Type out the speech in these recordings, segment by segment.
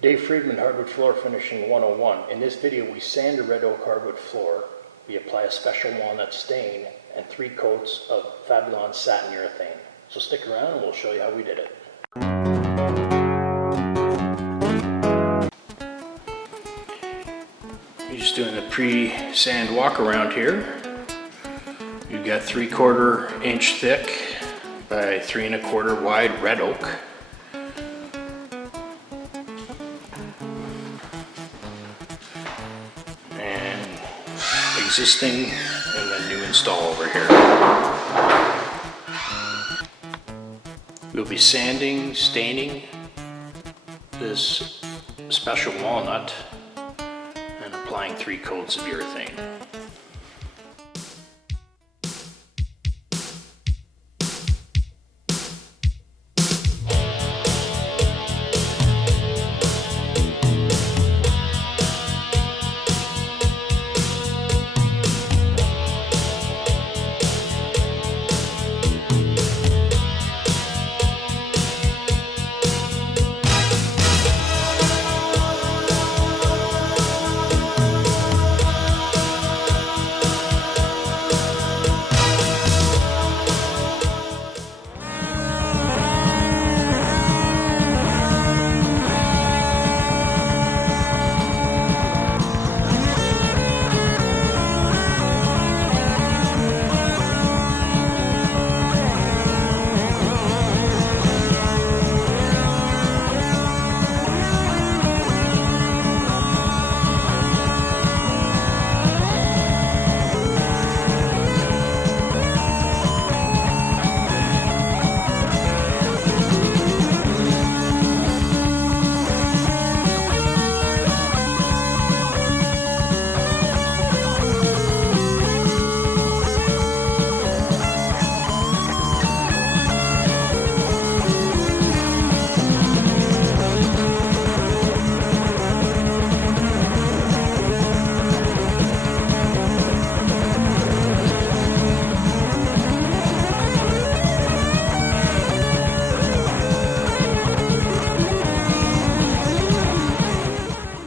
Dave Friedman, Hardwood Floor Finishing 101. In this video, we sand a red oak hardwood floor. We apply a special walnut stain and 3 coats of Fabulon Satin Urethane. So stick around and we'll show you how we did it. You're just doing a pre-sand walk around here. You've got 3/4 inch thick by 3 1/4 wide red oak. And existing and then new install over here. We'll be sanding, staining this special walnut and applying 3 coats of urethane.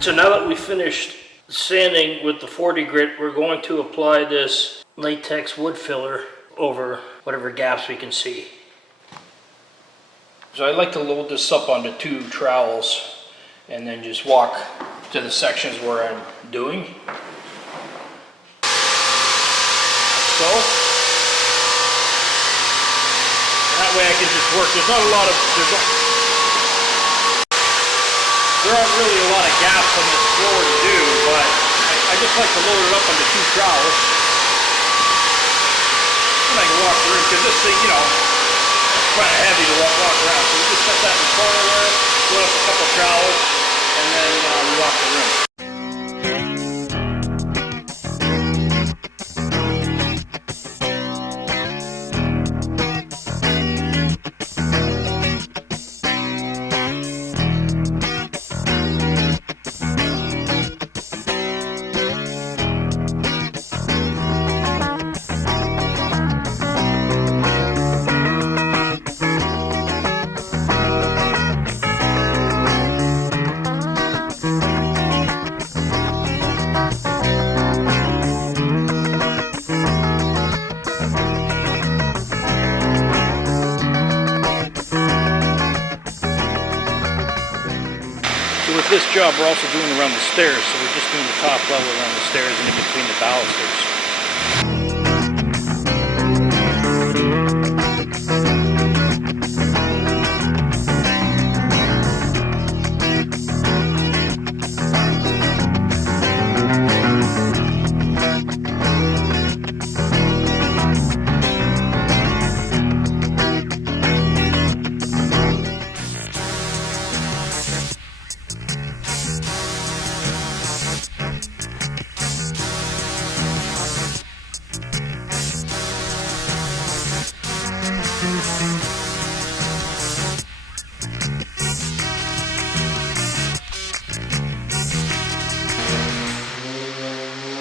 So now that we finished sanding with the 40 grit, we're going to apply this latex wood filler over whatever gaps we can see. So I like to load this up onto 2 trowels and then just walk to the sections where I'm doing. So that way I can just work. There's not a lot of there aren't really a lot of gaps on this floor to do, but I just like to load it up onto 2 trowels. And I can walk through, because this thing, you know, it's kind of heavy to walk around. So we just set that in the corner there, load up a couple trowels, and then we walk the room. With this job, we're also doing around the stairs, so we're just doing the top level around the stairs and in between the balusters.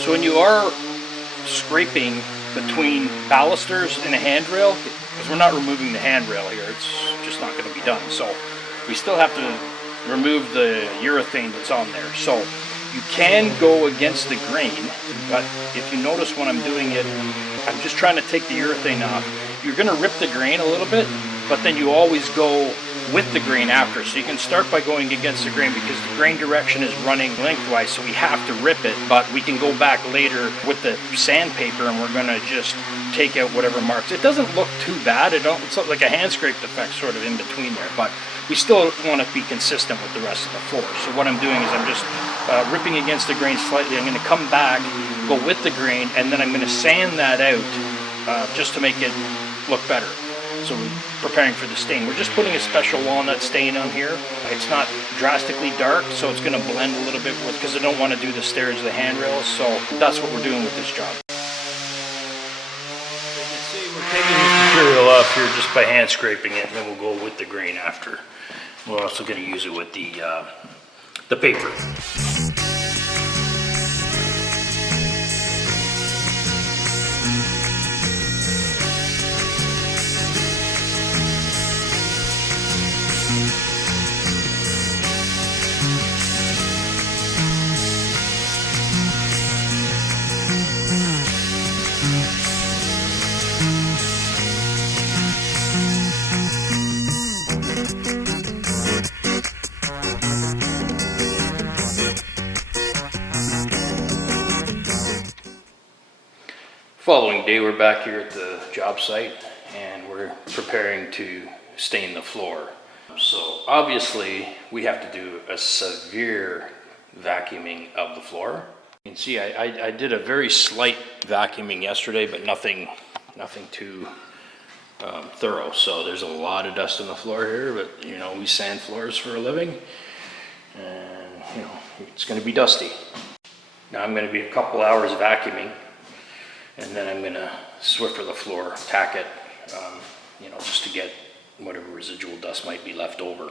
So when you are scraping between balusters and a handrail, because we're not removing the handrail here, it's just not going to be done. So we still have to remove the urethane that's on there. So you can go against the grain, but if you notice when I'm doing it, I'm just trying to take the urethane off. You're going to rip the grain a little bit, but then you always go with the grain after. So you can start by going against the grain because the grain direction is running lengthwise, so we have to rip it, but we can go back later with the sandpaper and we're going to just take out whatever marks. It doesn't look too bad. It's like a hand scraped effect sort of in between there, but we still want to be consistent with the rest of the floor. So what I'm doing is I'm just ripping against the grain slightly. I'm going to come back, go with the grain, and then I'm going to sand that out just to make it look better. So we're preparing for the stain. We're just putting a special walnut stain on here. It's not drastically dark, so it's going to blend a little bit with, because I don't want to do the stairs of the handrails, so that's what we're doing with this job. You can see we're taking this material off here just by hand scraping it, and then we'll go with the grain after. We're also going to use it with the paper. Following day, we're back here at the job site and we're preparing to stain the floor. So obviously we have to do a severe vacuuming of the floor. You can see I did a very slight vacuuming yesterday, but nothing too thorough. So there's a lot of dust on the floor here, but you know, we sand floors for a living and you know, it's going to be dusty. Now I'm going to be a couple hours vacuuming, and then I'm going to Swiffer the floor, tack it, you know, just to get whatever residual dust might be left over.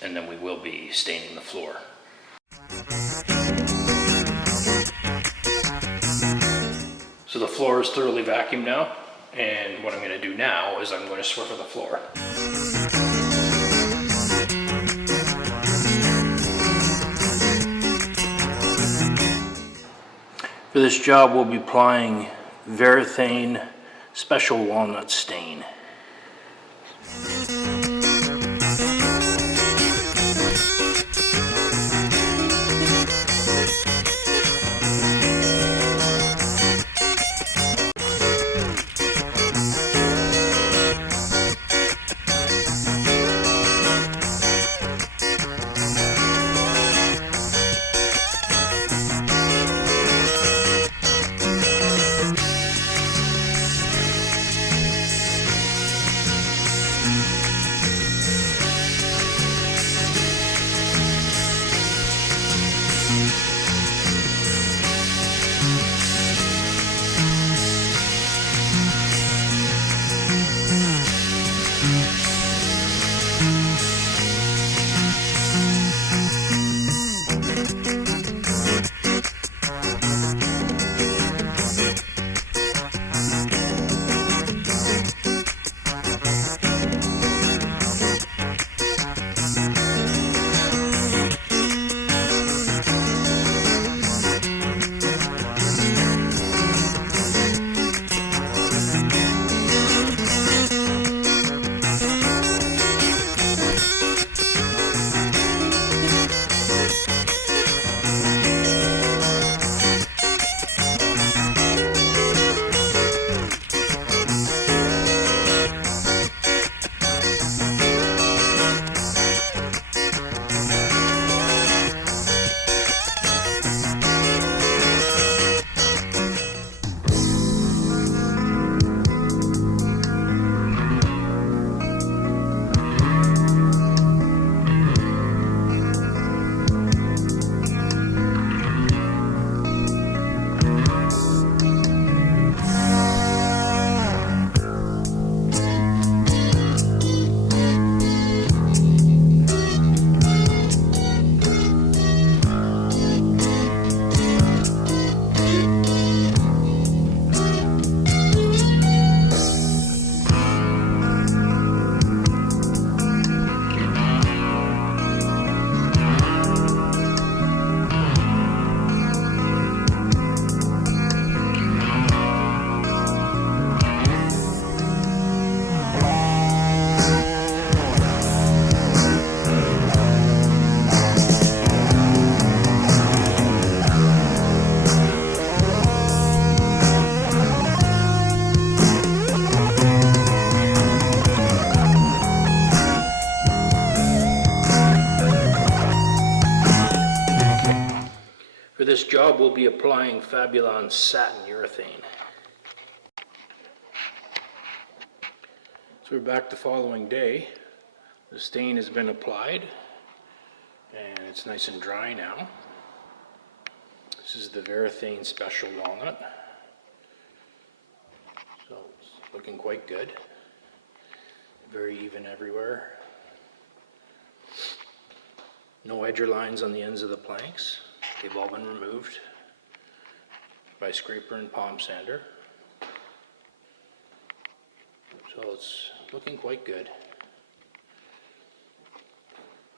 And then we will be staining the floor. So the floor is thoroughly vacuumed now, and what I'm going to do now is I'm going to Swiffer the floor. For this job, we'll be applying Varathane Special Walnut Stain. For this job, we'll be applying Fabulon Satin Urethane. So we're back the following day. The stain has been applied and it's nice and dry now. This is the Varathane Special Walnut. So it's looking quite good. Very even everywhere. No edger lines on the ends of the planks. They've all been removed by scraper and palm sander. So it's looking quite good.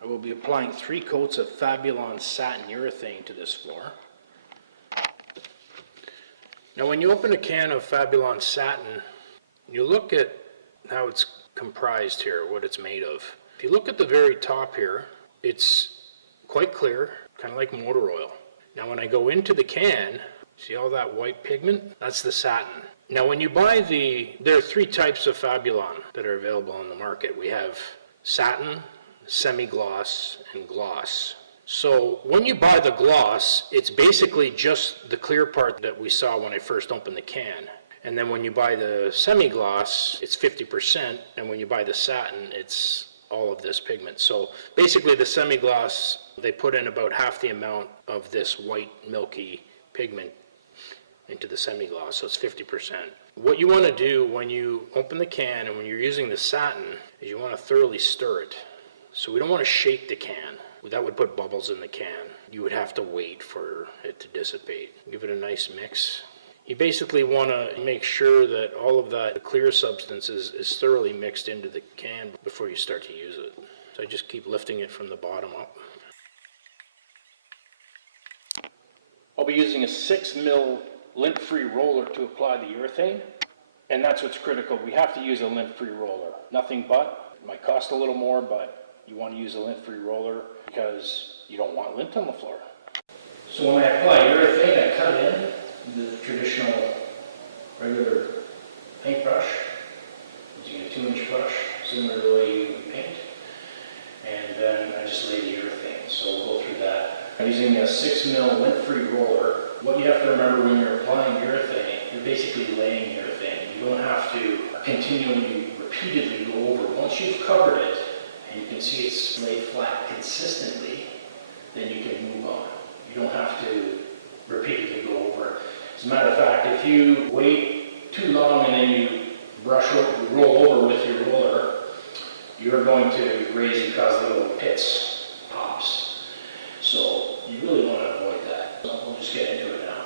I will be applying 3 coats of Fabulon Satin Urethane to this floor. Now when you open a can of Fabulon Satin, you look at how it's comprised here, what it's made of. If you look at the very top here, it's quite clear, kind of like motor oil. Now when I go into the can, see all that white pigment? That's the satin. Now when you buy there are 3 types of Fabulon that are available on the market. We have satin, semi-gloss, and gloss. So when you buy the gloss, it's basically just the clear part that we saw when I first opened the can. And then when you buy the semi-gloss, it's 50%, and when you buy the satin, it's all of this pigment. So basically the semi-gloss, they put in about half the amount of this white milky pigment into the semi-gloss, so it's 50%. What you want to do when you open the can and when you're using the satin is you want to thoroughly stir it. So we don't want to shake the can. That would put bubbles in the can. You would have to wait for it to dissipate. Give it a nice mix. You basically want to make sure that all of that clear substance is thoroughly mixed into the can before you start to use it. So I just keep lifting it from the bottom up. I'll be using a 6mm lint-free roller to apply the urethane, and that's what's critical. We have to use a lint-free roller. Nothing but. It might cost a little more, but you want to use a lint-free roller because you don't want lint on the floor. So when I apply urethane, I cut in the traditional regular paintbrush, using a 2-inch brush, similar to the way you would paint, and then I just lay the urethane. So we'll go through that. I'm using a 6mm lint-free roller. What you have to remember when you're applying urethane, you're basically laying urethane. You don't have to continually, repeatedly go over. Once you've covered it, and you can see it's laid flat consistently, then you can move on. You don't have to repeatedly go over. As a matter of fact, if you wait too long and then you roll over with your roller, you're going to raise and cause little pits, pops. So you really want to avoid that. So we'll just get into it now.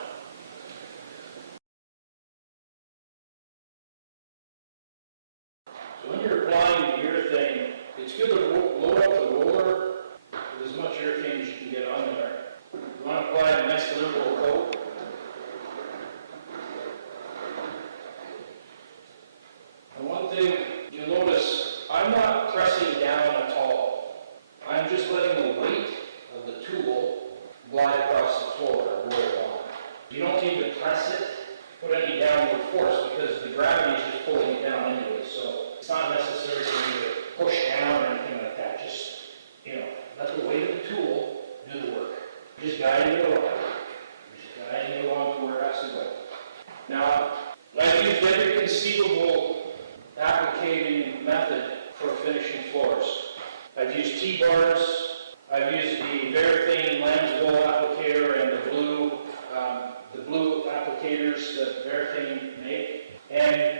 So when you're applying the urethane, it's good to load up the roller with as much urethane as you can get on there. You want to apply a nice liberal coat. And one thing you'll notice, I'm not pressing down at all. I'm just letting the weight of the tool glide across the floor and roll on. You don't need to press it, put any downward force, because the gravity is just pulling it down anyway. So it's not necessary for you to push down or anything like that. Just, let the weight of the tool do the work. Just guiding it along. Just guiding it along to where it has to go. Now, I've used every conceivable applicating method for finishing floors. I've used T-bars, I've used the Varathane lens wool applicator and the blue applicators that Varathane made. And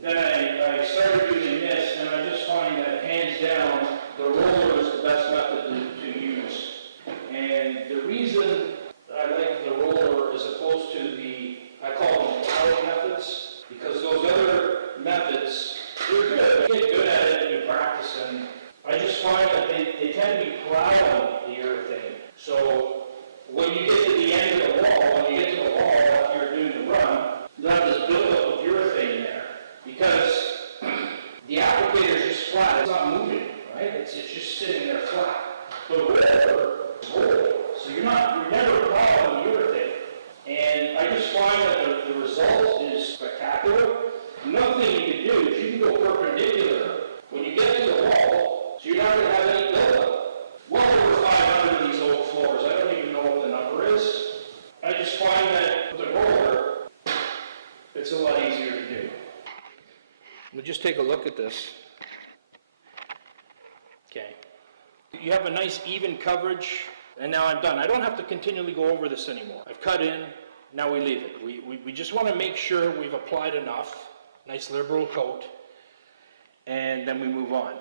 then I started using this, and I just find that hands down, the roller is the best method to use. And the reason I like the roller as opposed to I call them plowing methods, because those other methods, they're good. You get good at it and you practice them. I just find that they tend to be plowing the urethane. So when you get to the end of the wall, when you get to the wall after you're doing the run, you have this buildup of urethane there. Because the applicator is just flat, it's not moving, right? It's just sitting there flat. The roller is rolled, so you're never plowing the urethane. And I just find that the result is spectacular. Another thing you can do is you can go perpendicular when you get to the wall, so you're not going to have any buildup. Well over 500 of these old floors, I don't even know what the number is, just take a look at this. Okay. You have a nice even coverage, and now I'm done. I don't have to continually go over this anymore. I've cut in, now we leave it. We just want to make sure we've applied enough, nice liberal coat, and then we move on.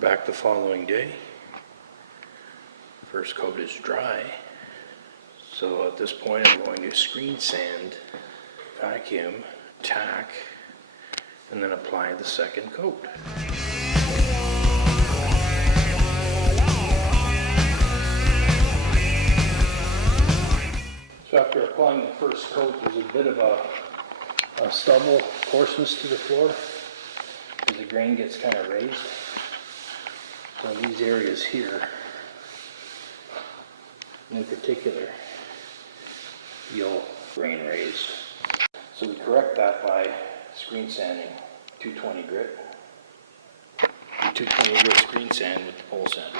Back the following day. First coat is dry, so at this point I'm going to screen sand, vacuum, tack, and then apply the second coat. So after applying the first coat, there's a bit of a stubble coarseness to the floor because the grain gets kind of raised. So in these areas here, in particular, you'll grain raised. So we correct that by screen sanding 220 grit. 220 grit screen sand with the pole sander.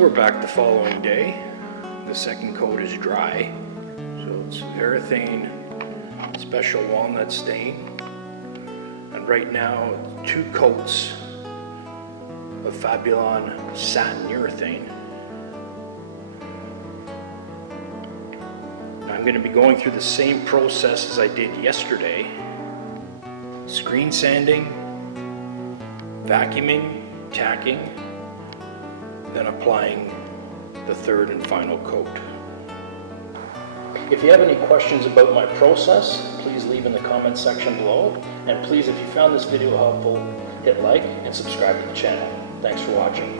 we're back the following day. The second coat is dry. So it's Varathane Special Walnut Stain. And right now, 2 coats of Fabulon Satin Urethane. I'm going to be going through the same process as I did yesterday. Screen sanding, vacuuming, tacking, then applying the third and final coat. If you have any questions about my process, please leave in the comment section below. And please, if you found this video helpful, hit like and subscribe to the channel. Thanks for watching.